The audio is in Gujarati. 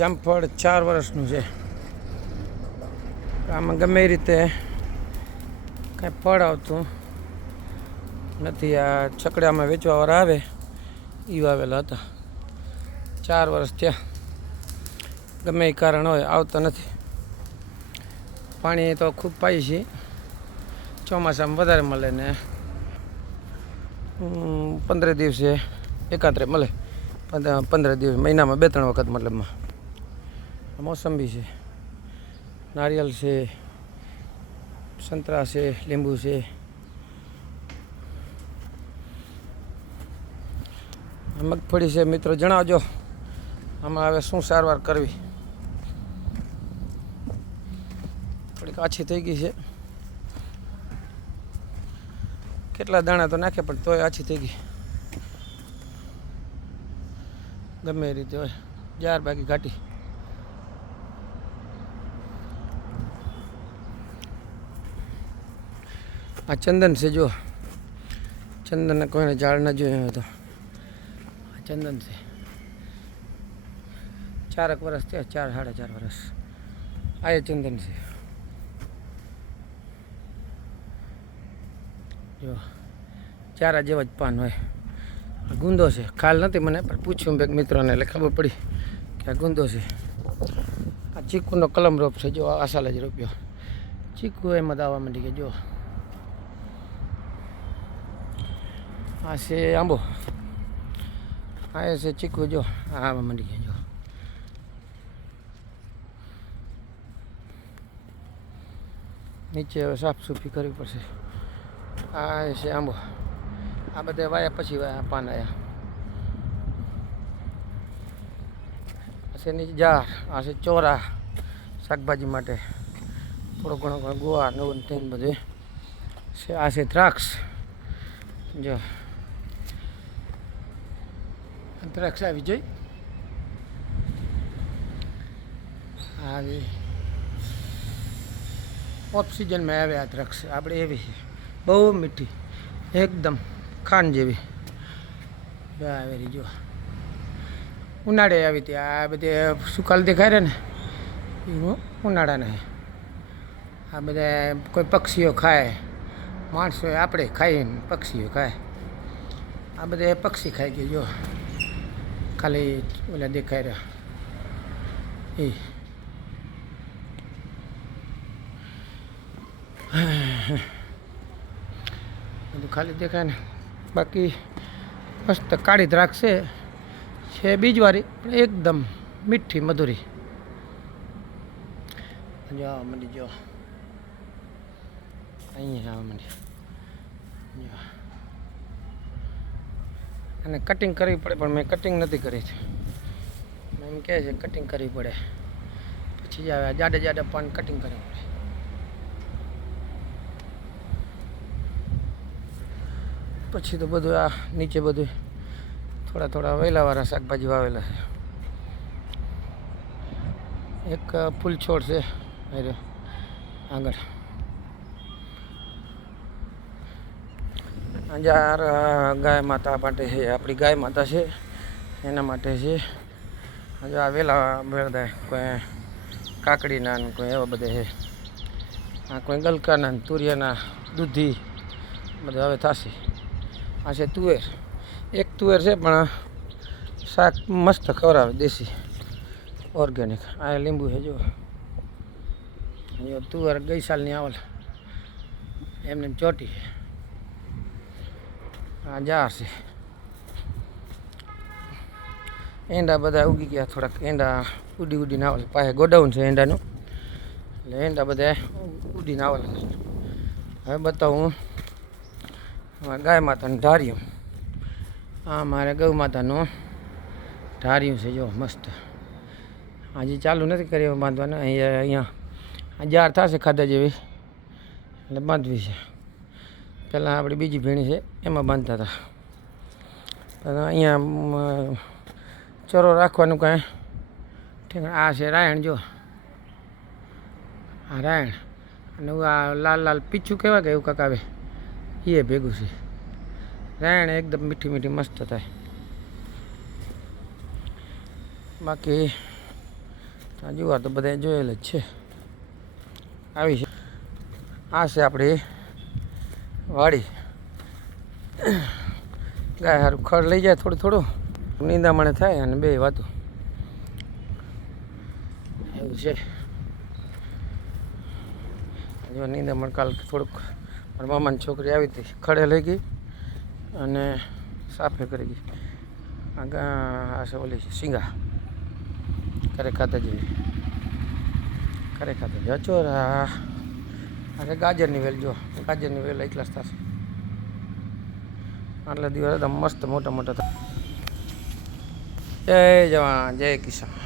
જામફળ ચાર વર્ષનું છે. આમાં ગમે રીતે કાંઈ ફળ આવતું નથી. આ છકડામાં વેચવાવાળા આવે એ વાવેલા હતા. ચાર વર્ષ થયા. ગમે એ કારણ હોય, આવતા નથી. પાણી તો ખૂબ પાઈ છે. ચોમાસામાં વધારે મળે ને પંદર દિવસે એકાત્રે મળે. પંદર દિવસ મહિનામાં બે, ત્રણ વખત મતલબમાં. મોસંબી છે, નારિયેલ છે, સંતરા છે, લીંબુ છે. મગફળી છે, મિત્રો, જણાવજો, આમાં હવે શું સારવાર કરવી? થોડીક આછી થઈ ગઈ છે. કેટલા દાણા તો નાખે પણ તોય આછી થઈ ગઈ. ગમે રીતે હોય, જાર બાકી ઘાટી. આ ચંદન છે જો ચંદન કોઈને ઝાડ ન જોયું હોય તો. આ ચંદન છે. ચારક વર્ષ થયા, ચાર, સાડા ચાર વર્ષ આ એ ચંદન છે. જો ચારા જેવા જ પાન હોય. ગુંદો છે. ખ્યાલ નથી મને, પણ પૂછ્યું બે મિત્રોને, એટલે ખબર પડી કે આ ગુંદો છે. આ ચીકુનો કલમ રોપ છે જો આ સાલ જ રોપ્યો. ચીકુ એમાં દાવા માંડી કે જો આ છે આંબો. આ છે ચીકુ, જો. આ માંડી ગયા, જો. નીચે હવે સાફ સૂફી કરવી પડશે. આ છે આંબો. આ બધા વાયા પછી વાયા પાન આવ્યા છે નીચે જાર આ છે ચોરા શાકભાજી માટે. થોડો ઘણો ઘણો ગોવા નવું તેન બધું. છે આ છે દ્રાક્ષ. જો. દ્રાક્ષ આવી જોઈ આવી. ઓફ સિઝનમાં આવે આ દ્રક્ષ. આપણે એવી છે બહુ મીઠી. એકદમ ખાંડ જેવી. જો રહી જો ઉનાળે આવી હતી. આ બધી સુકાલ દેખાય રહે ને એ ઉનાળાના આ બધા કોઈ પક્ષીઓ ખાય. માણસો આપણે ખાઈએ પક્ષીઓ ખાય. આ બધા પક્ષી ખાઈ ગયો જો ખાલી ઓલા દેખાય રહ્યા એ બધું ખાલી દેખાય ને બાકી મસ્ત કાળી દ્રાક્ષ છે છે બીજવારી પણ એકદમ મીઠી મધુરી જો આવવા માંડી જો અહીંયા આવવા માંડી જો અને કટિંગ કરવી પડે, પણ મેં કટિંગ નથી કરી છે. એમ કહે છે કટિંગ કરવી પડે. પછી આવે, જાડે જાડે પાન કટિંગ કરવી પડે. પછી તો બધું આ નીચે બધું થોડા થોડા વેલાવાળા શાકભાજી વાવેલા છે. એક ફૂલ છોડ છે આગળ. અંજાર ગાય માતા માટે છે, આપણી ગાય માતા છે. એના માટે છે. હજુ આ વેલા બધા કોઈ કાકડીના ને કોઈ એવા બધા છે. આ કોઈ ગલકાના ને તુરિયાના દૂધી, બધા હવે થશે. આ છે તુવેર. એક તુવેર છે, પણ શાક મસ્ત ખવડાવે દેશી. ઓર્ગેનિક આ લીંબુ છે, જો. તુવેર ગઈ સાલની આવલ. એમને એમ ચોટી છે. જાર છે. એંડા બધા ઉગી ગયા થોડાક. એંડા ઉડી ઉડીને આવે પાસે ગોડાઉન છે એંડાનું. એટલે એંડા બધા ઉડીને આવે હવે બતાવું ગાય માતાનું ધાર્યું. આ મારે ગૌ માતાનું ધાર્યું છે, જો મસ્ત. હજી ચાલુ નથી કરી બાંધવાનું. અહીંયા અહીંયા જાર થશે ખાધા જેવી. એટલે બાંધવી છે. પહેલાં આપણી બીજી ભેણી છે, એમાં બાંધતા હતા. અહીંયા ચરો રાખવાનું કાંઈ. ઠીક, આ છે રાયણ, જો. આ રાયણ. અને આ લાલ લાલ પીછું કહેવાય કે એવું કાંક આવે. એ ભેગું છે. રાયણ એકદમ મીઠી મીઠી, મસ્ત થાય. બાકી જુવાર તો બધા જોયેલ જ છે. આવી છે. આ છે આપણી વાડી ગાય સારું ખડ લઈ જાય થોડું થોડું. નિંદામણે થાય અને બે વાતો. એવું છે. જો નિંદામણ કાલ થોડુંક મારા મામાની છોકરી આવી હતી, ખડે લઈ ગઈ અને સાફે કરી ગઈ. આગા આ ઓલી છે સિંગા. ખરે ખાતા જેવી ખરે ખાતા જેવી અચોર આ આ ગાજરની વેલ, જો, ગાજરની વેલ એટલા જ થશે. આટલા દિવસ એકદમ મસ્ત મોટા મોટા થાય જય જવાન, જય કિસાન.